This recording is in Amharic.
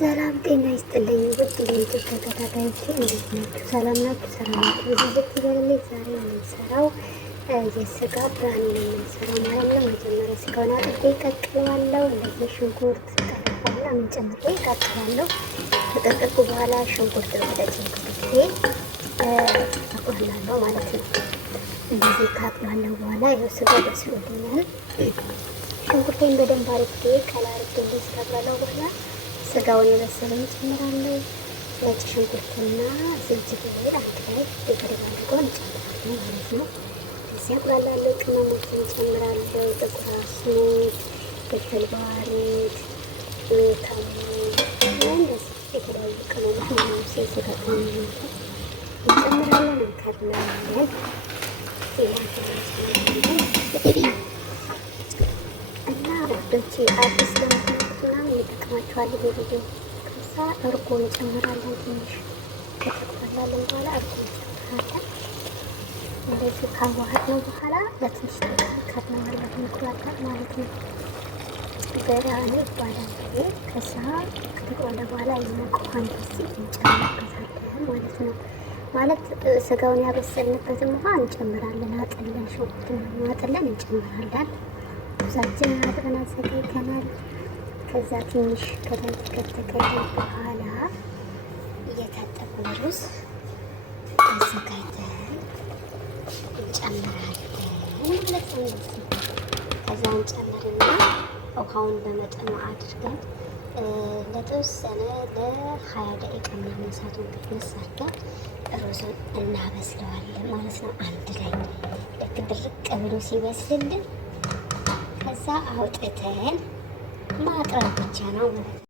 ሰላም ጤና ይስጥልኝ። ውድ የዩቲዩብ ተከታታዮች እንዴት ናችሁ? ሰላም ናችሁ? ሰላም ናችሁ? ብዙ ይበልልኝ። ዛሬ የምንሰራው የስጋ ብራኒ ነው የምንሰራው ማለት ነው። መጀመሪያ ስጋውን አጥቤ ቀቅለዋለሁ። እንደዚህ ሽንኩርት ቀረፋና ምን ጨምሬ ቀቅላለሁ። ከቀቀልኩ በኋላ ሽንኩርት ወደ ጨምሬ አቁላለሁ ማለት ነው። እንደዚህ ካቁላለሁ በኋላ ይኸው ስጋ በስሎልኛል። ሽንኩርቴን በደንብ አድርጌ ከላርጌ እንደዚህ ካቁላለሁ በኋላ ስጋውን የበሰለውን ጨምራለሁ። ነጭ ሽንኩርትና ዝንጅብል አንድ ላይ ተደባልቆ እንጨምራለን ማለት ነው። እዚህ አቁላላለሁ። ቅመሞችን ጨምራለሁ። ጥቁር አዝሙድ፣ ፍልፍል ባሪክ፣ ከሙን እንደዚህ የተለያዩ ቅመሞች ማለት ነው። ስጋ እንጨምራለን፣ እንከድናለን። እና ወዶቼ አዲስ ምናምን ይጠቅማችኋል ይሄ ቪዲዮ። ከዛ እርጎ እንጨምራለን። ትንሽ ከተቆላለን በኋላ እርጎ እንጨምራለን። እንደዚህ ካዋሃድነው በኋላ ለትንሽ ደቂቃ ከድነዋለን። እንቁላል ማለት ነው። በራኒ ይባላል። ከዛ ከተቆላ በኋላ የሞቀው እንደዚህ እንጨምርበታለን ማለት ነው። ማለት ስጋውን ያበሰልንበትን ውሃ እንጨምራለን። አጥለን ሽንኩርትና አጥለን እንጨምራለን። ሩዛችንን አጥበን አዘጋጅተናል። ከዛ ትንሽ ከላይ ከተከተከለ በኋላ እየታጠበ ሩዝ አዘጋጅተን እንጨምራለን ማለት ነው። ከዛ እንጨምርና ውሃውን በመጠኑ አድርገን ለተወሰነ ለ20 ደቂቃ ምናምን እሳቱን ቀነስ አድርገን ሩዙን እናበስለዋለን ማለት ነው። አንድ ላይ ልክ ድርቅ ብሎ ሲበስልልን ከዛ አውጥተን ማጥራት ብቻ ነው ማለት ነው።